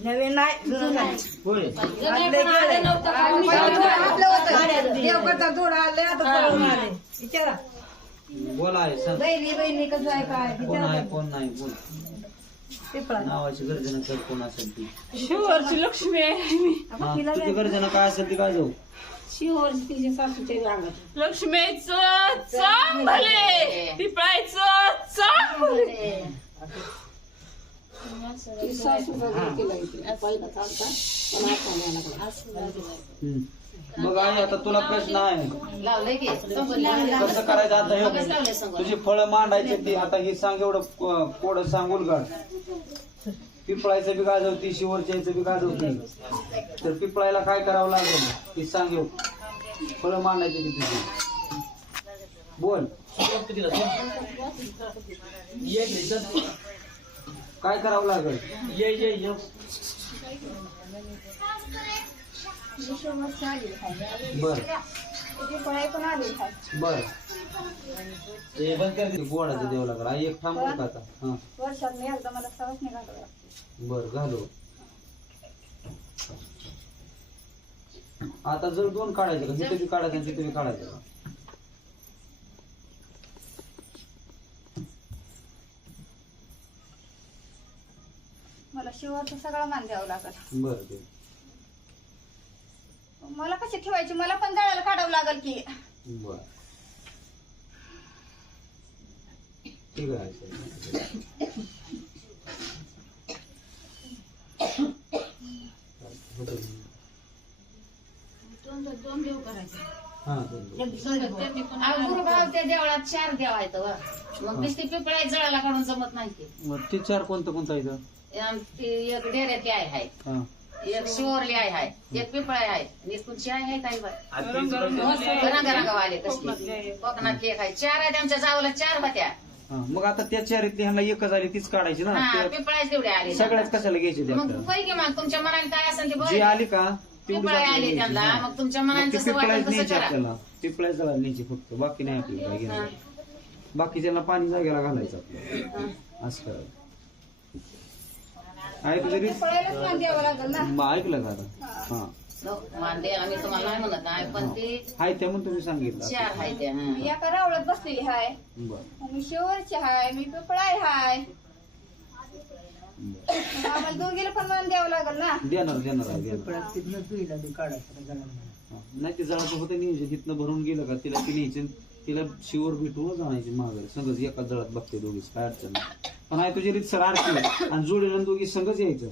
नवीन नाही जुनं नाही. होय देव करता थोडं आलंय आता पळून आले विचारा बोला आहे सांग. बहिणी कसं आहे काय कोण विचारा आहे कोण नाही बोल पिपळा नावाची गर्जना कर कोण असेल ती शिवरची लक्ष्मी आहे मी. हा, तुझी गर्जना काय असेल ती काय जाऊ शिवरची तिच्या सासूच्या रांगात लक्ष्मीचं चांगले पिपळायचं चांगले. मग आहे आता तुला प्रश्न आहे लावलंय की कसं करायचं आता हे तुझी फळं मांडायची ती आता हे सांग एवढं कोड सांग उलगड पिपळायचं बी गाजवती शिवरच्याचं बी गाजवती तर पिपळायला काय करावं लागेल ती सांग येऊ फळं मांडायची ती तुझी बोल काय करावं लागेल बर बर ते बंद कर ते गोडाचं देव लागला आई एक थांबू का आता हा वर्षात मी एकदा मला सवस नाही घालवला बर घालू आता जर दोन काढायचे का जिथे बी काढायचं आणि तिथे बी काढायचं का मला शिवाचं सगळं मान द्यावं लागल बर ते मला कशी ठेवायची मला पण जळायला काढावं लागल की बर ठीक आहे दोन देव करायचे हा दोन. गुरुभाव त्या देवळात 4 देव आहेत व. मग नुसती पिपळाई जळाला काढून जमत नाही ते. मग ते चार कोणतं कोणतं इथं ते एक डेऱ्याची आई आहे हा एक शिवरली आई आहे एक पिपळाई आहे आणि एक तुमची आई आहे काही रंगारंगावाले कसली कोकणातली एक आहे 4 आहेत आमच्या जावला 4 होत्या हा मग आता त्या चारीतली ह्यांना एकच आली तीच काढायची ना हा ते पिपळाई तेवढे आले सगळ्याच कशाला घ्यायची ते मग आपल्याला पैकी मग तुमच्या मनाने काय असेल ते जी बरं आली का तेवढीच पिपळाई आपल्याला आली घ्यायची. त्यांना हा. मग तुमच्या मग मनाने ती जसं पिपळाईच वाटेल तसं न्यायची करा आपल्याला पिपळाईच जळायला न्यायची फक्त बाकी नाही आपल्याला काय घेणार बाकीच्याला पाणी जागेला घालायचं आपल्याला असं करायचं ऐक जरी पळायलाच मान द्यावं लागल ना मग ऐकलं का आता हा मानदे आम्ही तुम्हाला नाही म्हणत नाही पण ती हाय त्या म्हणून तुम्ही सांगितलं 4 आहे त्या मी एका रावळात बसलेली हाय बर मी शिवरची हाय मी पिपळाई हाय आम्हाला दोघीला पण मान द्यावं लागल ना देणार देणार आहे देणार हा. नाही ते जळाचं होतं नियोजन तिथनं भरून गेलं का तिला ती न्यायची तिला शिवर भेटूनच आणायची माघारी संघच एकाच जळात बघते दोघीच काय अडचण नाही पण आहे तुझी रीत सर आरती आणि जोडीला दोघी संघच यायचं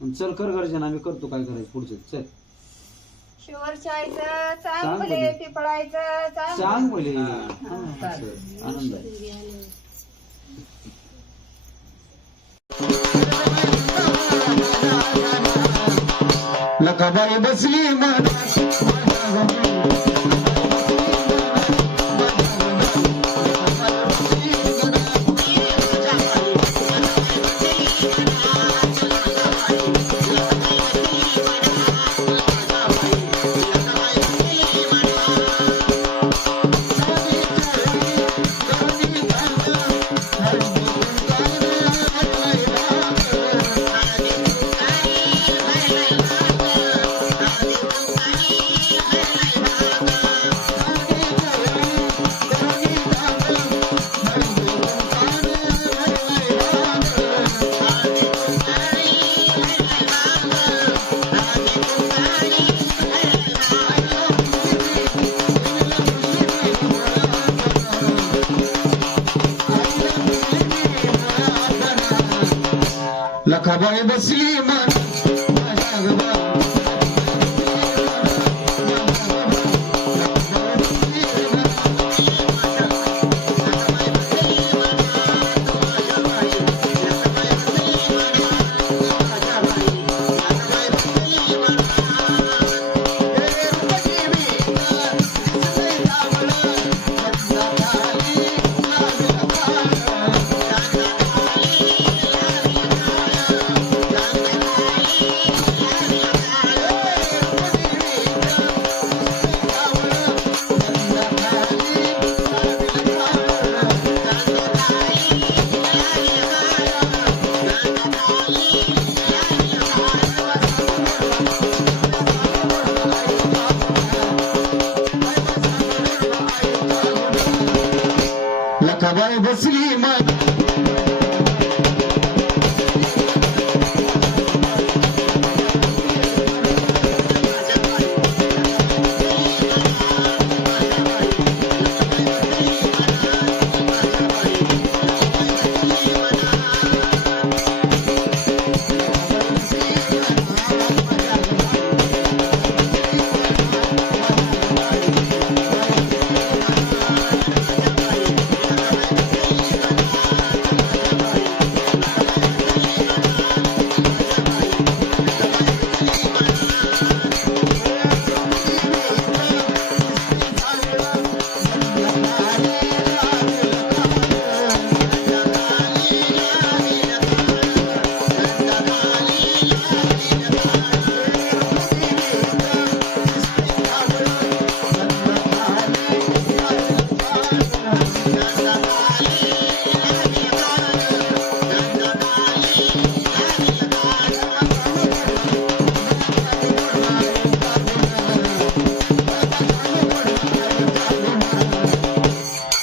आणि चल कर गर्जन आम्ही करतो काय करायचं पुढचं चल शिवरच्या आईचं चांगले पिपळायचं चांगलं सांग बोले आनंद आहे लकाबाई बसली मन लकाबाई बसली मन बसली मन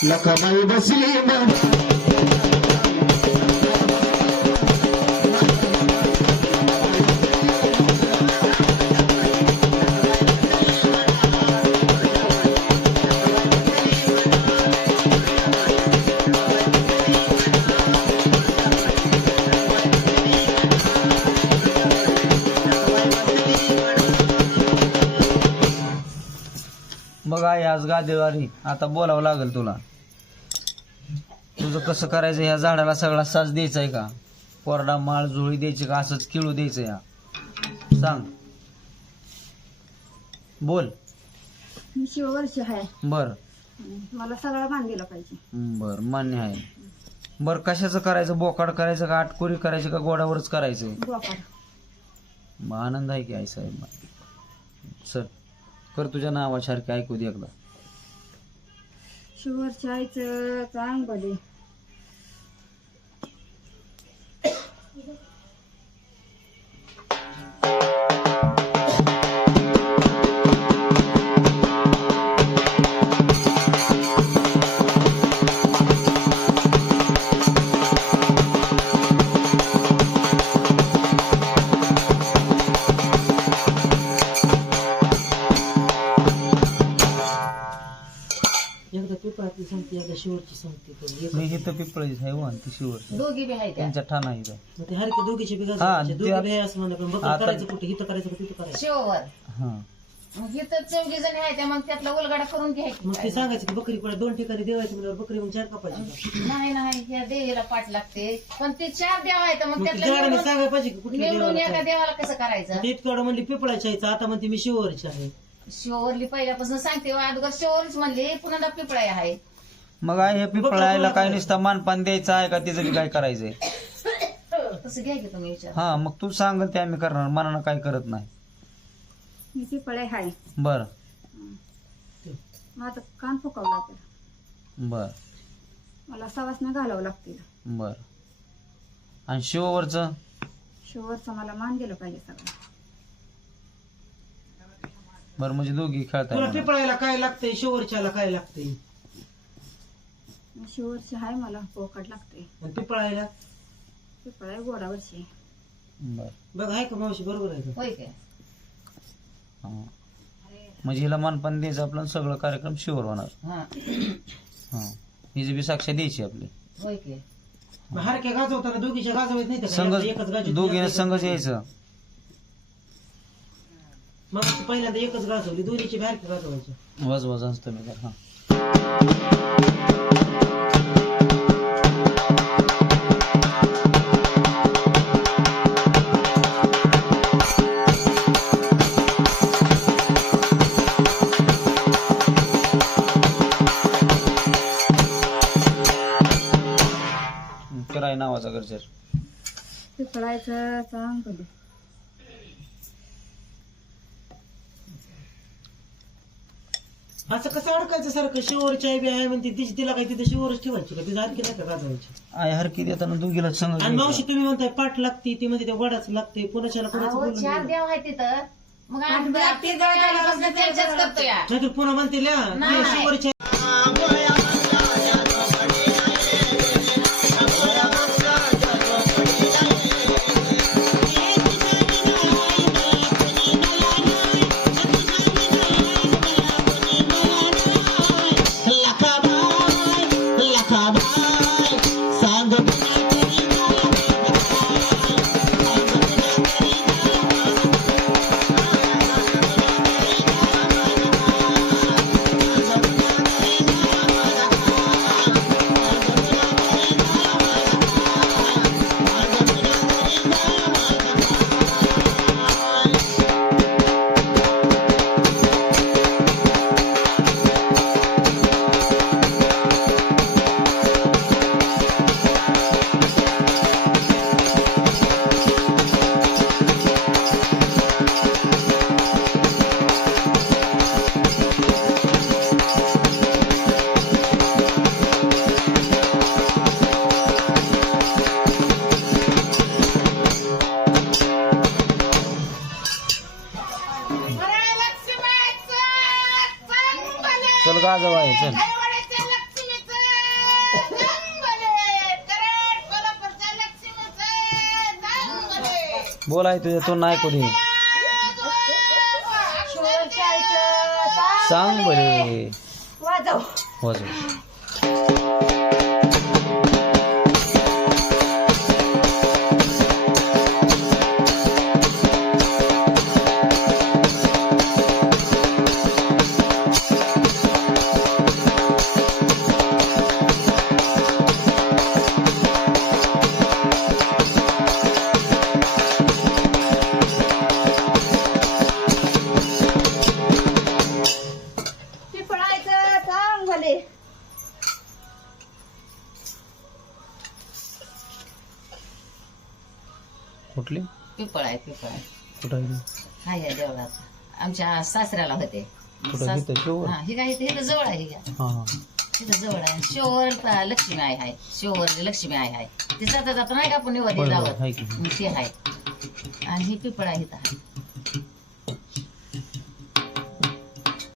लखमाई बसली मन बघ आई आज गादेवारी आता बोलावं लागेल तुला. तुझं कसं करायचं, ह्या झाडाला सगळा साज द्यायचा आहे का, कोरडा माळ झोळी द्यायची का, असंच किळू द्यायचं या, सांग बोल. मी शिववर्ष आहे. बर मला सगळा मान दिला पाहिजे. बर मान्य आहे. बर कशाचं करायचं, बोकाड करायचं का आटकोरी करायची का गोडावरच करायचं. बोकाड. मग आनंद आहे की आई साहेब. सर कर तुझ्या नावासारखे ऐकू दे एकदा. शिववर्ष आईचं चांगलं दे. मी इथं पिपळीच आहे वन ती शिवर दोघी बी आहे त्या त्यांच्या ठाणा इथं. शिववर. हा मग इथं 4 जणी आहे त्या, मग त्यातला उलगडा करून घ्यायची. मग ते सांगायचं की बकरी कुठे 2 ठिकाणी देवायची म्हणजे बकरी मग 4 कापायची. नाही ह्या देवीला पाठ लागते, पण ते 4 देव आहेत, मग मग ते त्यातलं झाडाने सांगायला पाहिजे की कुठल्या निवडून देवाला एका देवाला कसं करायचं. ते इतकं म्हणली पिपळाची आहे, आता म्हणते मी शिववरची आहे. शिवरली पहिल्यापासून सांगते, अगोदर शिवरच म्हणली, पुन्हा पिपळा आहे. मग आई हे पिपळायला काय नुसता मानपान द्यायचं आहे का, तिचं बी काय करायचंय. तसं घ्या की तुम्ही विचार. हा मग तू सांगल ते आम्ही करणार, मनानं काय करत नाही. मी पिपळे आहे. बर माझं कान फुकावं लागेल. बर मला सवासनं घालावं लागतील. बर आणि शिववरच शिववरचं मला मान दिलं पाहिजे सगळं. बर म्हणजे दोघी तुला खेळताय. पिपळायला काय लागतंय, शिववरच्याला काय लागतंय. शिववरची आहे, मला पोकाट लागते. आणि पिपळायला पिपळा गोडावरची. बर बघ आहे का मावशी, बरोबर आहे का. होय काय. हा म्हणजे हिला मानपान द्यायचं आपलं आणि सगळं कार्यक्रम शिवर होणार. हा हा हिची बी साक्ष द्यायची आपली. होय की. मग हारक्या गाजवताना दोघीच्या गाजवायच नाही संघ एकच गाजवत. दोघीने संघच यायचं. मग ती पहिल्यांदा एकच गाजवली, दोन्हीची बी हारक्या गाजवायच्या. वज वज असतं मी तर. हा कराय नावाचा गरजेर. पिपळायचं चांगलं दे. असं कसं अडकायचं सारखं. शिववरची आई बी आहे म्हणते, तिला काय तिथे शिववरच ठेवायची का, तिचं हारकी नाही का गाजवायची. आय हरकी देताना दोघीला संघ आणि मावशी तुम्ही म्हणताय पाठ लागते, ती म्हणते त्या वडाच लागते, कोणाच्याला कोणाचं अहो, बोलून 4 गेलं. देव आहे तिथं, मग पाठ आम्ही लागते, आपली आल्यापासून त्यांच्याच करतो या. नाहीतर पुन्हा म्हणते ल्या नाही. शिववरची गाजव आहे चल बोलाय तुझ्या तो नाही कोणी सांग बरे वाजव वाजव पिपळायचं सांग भले कुठली पिपळ आहे पिपळ आहे कुठं आहे? हा या देवळात आमच्या सासऱ्याला होते कुठं इथं शेवट? हा ही काय इथं जवळ आहे ही काय हा हा तिथं जवळ आहे शिवर लक्ष्मी आई आहे शिवर लक्ष्मी आई आहे ती जाता जाता नाही का आपण निवड होय, होय, लावत आहे की. ते आहे आणि ही पिपळ आहे इथं आहे